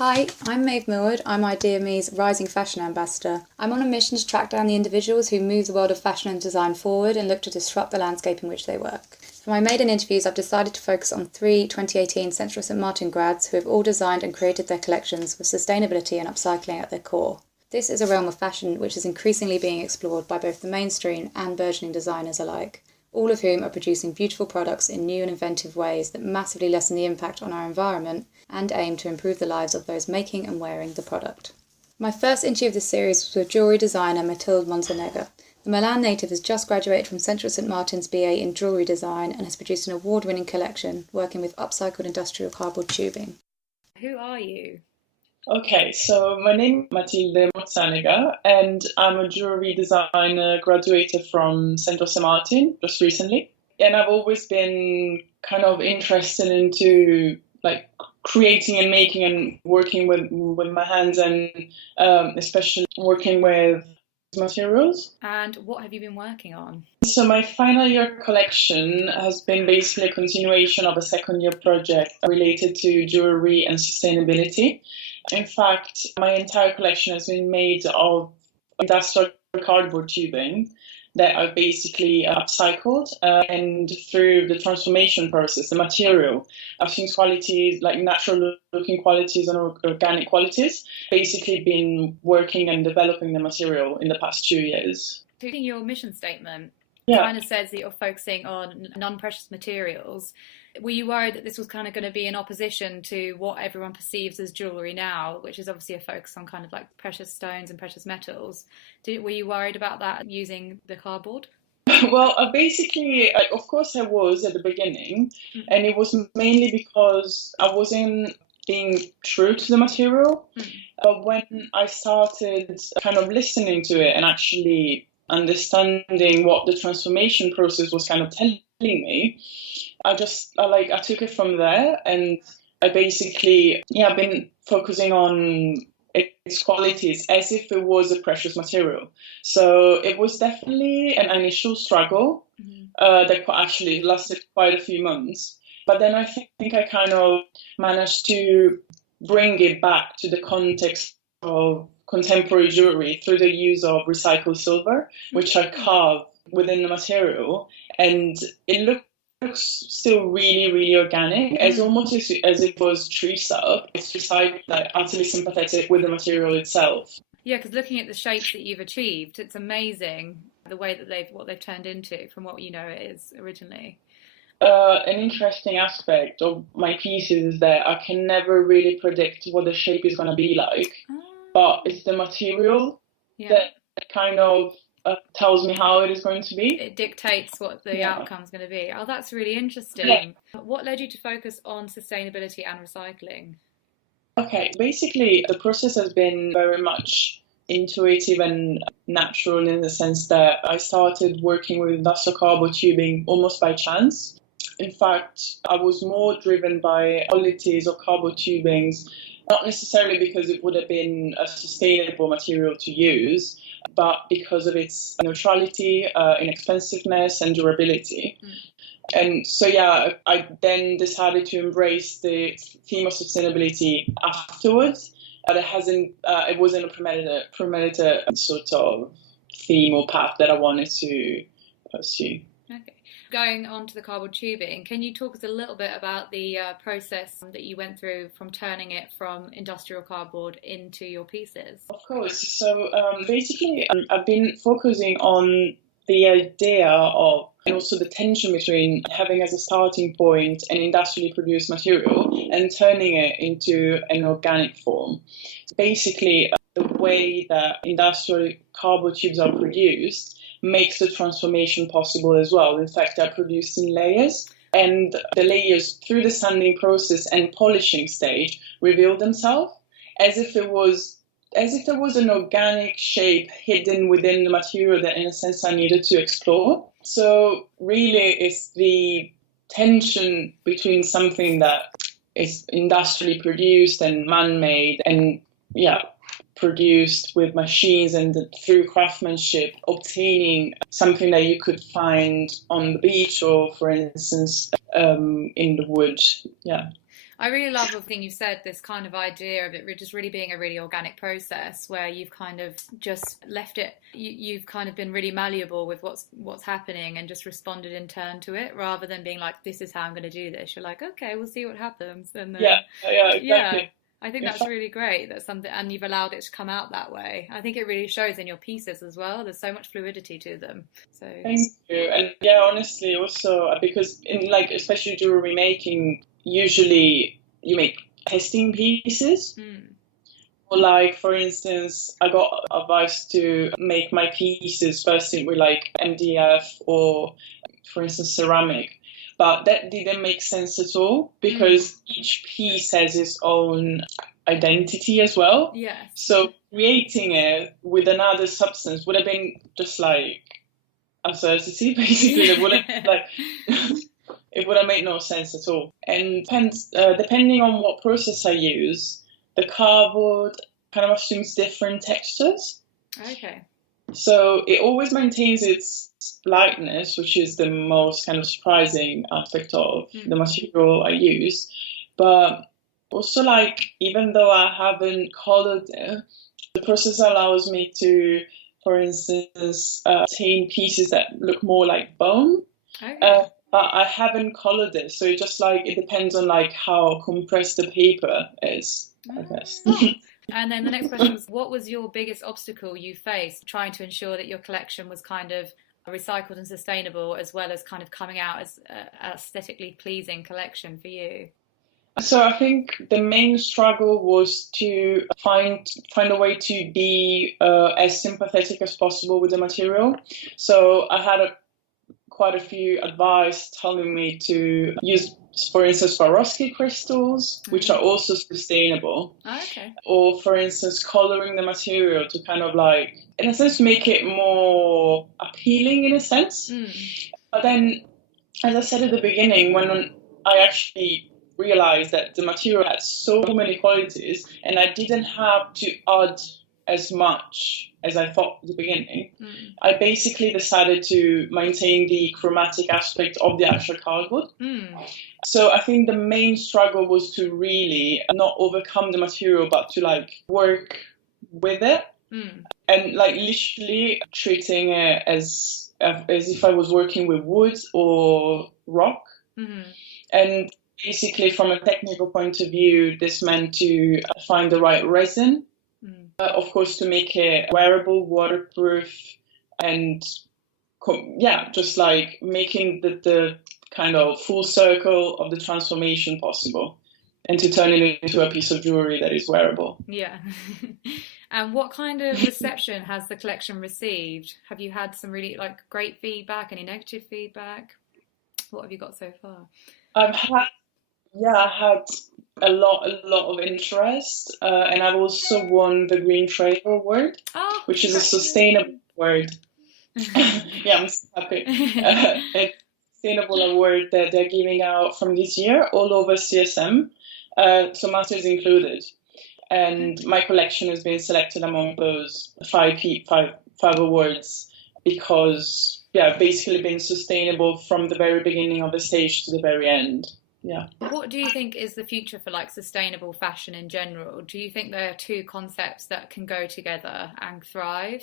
Hi, I'm Maeve Millwood. I'm ideaXme's Rising Fashion Ambassador. I'm on a mission to track down the individuals who move the world of fashion and design forward and look to disrupt the landscape in which they work. For my maiden interviews, I've decided to focus on three 2018 Central St Martin grads who have all designed and created their collections with sustainability and upcycling at their core. This is a realm of fashion which is increasingly being explored by both the mainstream and burgeoning designers alike, all of whom are producing beautiful products in new and inventive ways that massively lessen the impact on our environment and aim to improve the lives of those making and wearing the product. My first interview of this series was with jewellery designer Matilde Mozzanega. The Milan native has just graduated from Central St Martin's BA in Jewellery Design and has produced an award-winning collection working with upcycled industrial cardboard tubing. Who are you? Okay, so my name is Matilde Mozzanega and I'm a jewellery designer graduated from Central St Martin just recently. And I've always been kind of interested into creating and making and working with my hands and especially working with materials. And what have you been working on? So my final year collection has been basically a continuation of a second year project related to jewellery and sustainability. In fact, my entire collection has been made of industrial cardboard tubing that I've basically upcycled, and through the transformation process, the material, I've seen qualities like natural looking qualities and organic qualities, basically been working and developing the material in the past 2 years. Reading your mission statement, Yeah. kind of says that you're focusing on non-precious materials. Were you worried that this was kind of going to be in opposition to what everyone perceives as jewellery now, which is obviously a focus on kind of like precious stones and precious metals? Were you worried about that using the cardboard? Well, basically, of course I was at the beginning, and it was mainly because I wasn't being true to the material. But when I started kind of listening to it and actually understanding what the transformation process was kind of telling me, I took it from there, and I basically, I've been focusing on its qualities as if it was a precious material. So it was definitely an initial struggle that actually lasted quite a few months. But then I think I kind of managed to bring it back to the context of contemporary jewellery through the use of recycled silver, which I carve within the material, and it looks still really, really organic, as almost as if it was tree stuff. It's recycled, utterly sympathetic with the material itself. Yeah, because looking at the shapes that you've achieved, it's amazing the way that they've turned into from what you know it is originally. An interesting aspect of my pieces is that I can never really predict what the shape is going to be like, but it's the material that kind of tells me how it is going to be. It dictates what the outcome is going to be. Oh, that's really interesting. What led you to focus on sustainability and recycling? Okay, basically the process has been very much intuitive and natural in the sense that I started working with industrial cardboard tubing almost by chance. In fact, I was more driven by qualities of cardboard tubings, not necessarily because it would have been a sustainable material to use, but because of its neutrality, inexpensiveness, and durability. And so, I then decided to embrace the theme of sustainability afterwards. It wasn't a premeditated sort of theme or path that I wanted to pursue. Okay. Going on to the cardboard tubing, can you talk us a little bit about the process that you went through from turning it from industrial cardboard into your pieces? Of course. So basically, I've been focusing on the idea of, and also the tension between having as a starting point an industrially produced material and turning it into an organic form. Basically, the way that industrial cardboard tubes are produced makes the transformation possible as well. In fact, they're produced in layers, and the layers through the sanding process and polishing stage reveal themselves as if there was an organic shape hidden within the material that in a sense I needed to explore. So really it's the tension between something that is industrially produced and man-made and produced with machines and through craftsmanship, obtaining something that you could find on the beach or, for instance, in the wood. Yeah. I really love the thing you said, this kind of idea of it just really being a really organic process where you've kind of just left it, you've kind of been really malleable with what's happening and just responded in turn to it, rather than being like, this is how I'm going to do this. You're like, okay, we'll see what happens. And then, exactly. Yeah, I think that's really great. That's something, and you've allowed it to come out that way. I think it really shows in your pieces as well. There's so much fluidity to them. So thank you. And yeah, honestly, also because in like especially jewelry making, usually you make testing pieces. Or like, for instance, I got advice to make my pieces first with like MDF or, for instance, ceramic. But that didn't make sense at all because each piece has its own identity as well. Yes. So creating it with another substance would have been just like absurdity, basically. It would have like it would have made no sense at all. And depending on what process I use, the cardboard kind of assumes different textures. Okay. So it always maintains its lightness, which is the most kind of surprising aspect of the material I use. But also, like, even though I haven't colored it, the process allows me to, for instance, obtain pieces that look more like bone. Okay. But I haven't colored it, so it depends on like how compressed the paper is, I guess. And then the next question was, what was your biggest obstacle you faced trying to ensure that your collection was kind of recycled and sustainable, as well as kind of coming out as an aesthetically pleasing collection for you? So I think the main struggle was to find a way to be as sympathetic as possible with the material. So I had quite a few advice telling me to use, for instance, Swarovski crystals, which are also sustainable. Okay. Or, for instance, coloring the material to kind of like, in a sense, make it more appealing in a sense. But then, as I said at the beginning, when I actually realized that the material had so many qualities and I didn't have to add as much as I thought at the beginning, I basically decided to maintain the chromatic aspect of the actual cardboard. So I think the main struggle was to really not overcome the material, but to like work with it and like literally treating it as if I was working with wood or rock. And basically, from a technical point of view, this meant to find the right resin. Of course, to make it wearable, waterproof, and just like making the kind of full circle of the transformation possible, and to turn it into a piece of jewelry that is wearable. Yeah. And what kind of reception has the collection received? Have you had some really like great feedback, any negative feedback? What have you got so far? I had a lot of interest, and I've also won the Green Trail Award, which is a sustainable award. Yeah, I'm so happy. A sustainable award that they're giving out from this year all over CSM, so masters included. And my collection has been selected among those five awards because, basically being sustainable from the very beginning of the stage to the very end. Yeah. What do you think is the future for like sustainable fashion in general? Do you think there are two concepts that can go together and thrive?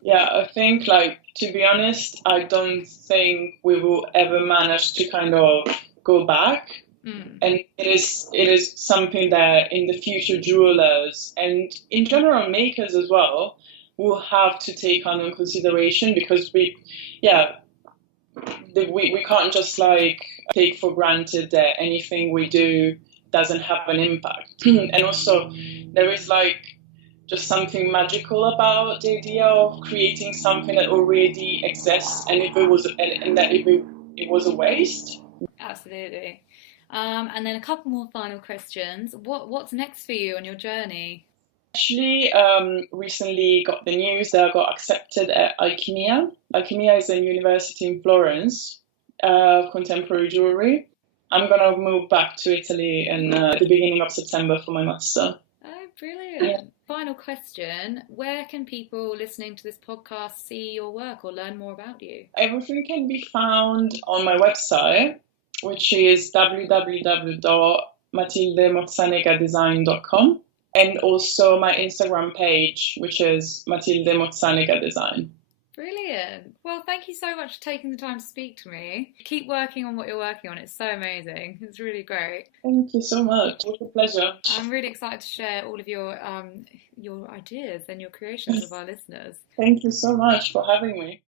Yeah, I think, like, to be honest, I don't think we will ever manage to kind of go back. And it is something that in the future jewelers and in general makers as well will have to take under consideration, because we can't just like take for granted that anything we do doesn't have an impact. And also there is like just something magical about the idea of creating something that already exists, and if it was it was a waste. Absolutely. And then a couple more final questions. What's next for you on your journey? Actually, recently got the news that I got accepted at ideaXme. ideaXme is a university in Florence, contemporary jewellery. I'm going to move back to Italy in the beginning of September for my master. Oh, brilliant. Yeah. Final question. Where can people listening to this podcast see your work or learn more about you? Everything can be found on my website, which is www.ideaXme.com. MatildeMozzanega and also my Instagram page, which is Matilde Mozzanega Design. Brilliant. Well, thank you so much for taking the time to speak to me. Keep working on what you're working on. It's so amazing. It's really great. Thank you so much. It was a pleasure. I'm really excited to share all of your ideas and your creations with our listeners. Thank you so much for having me.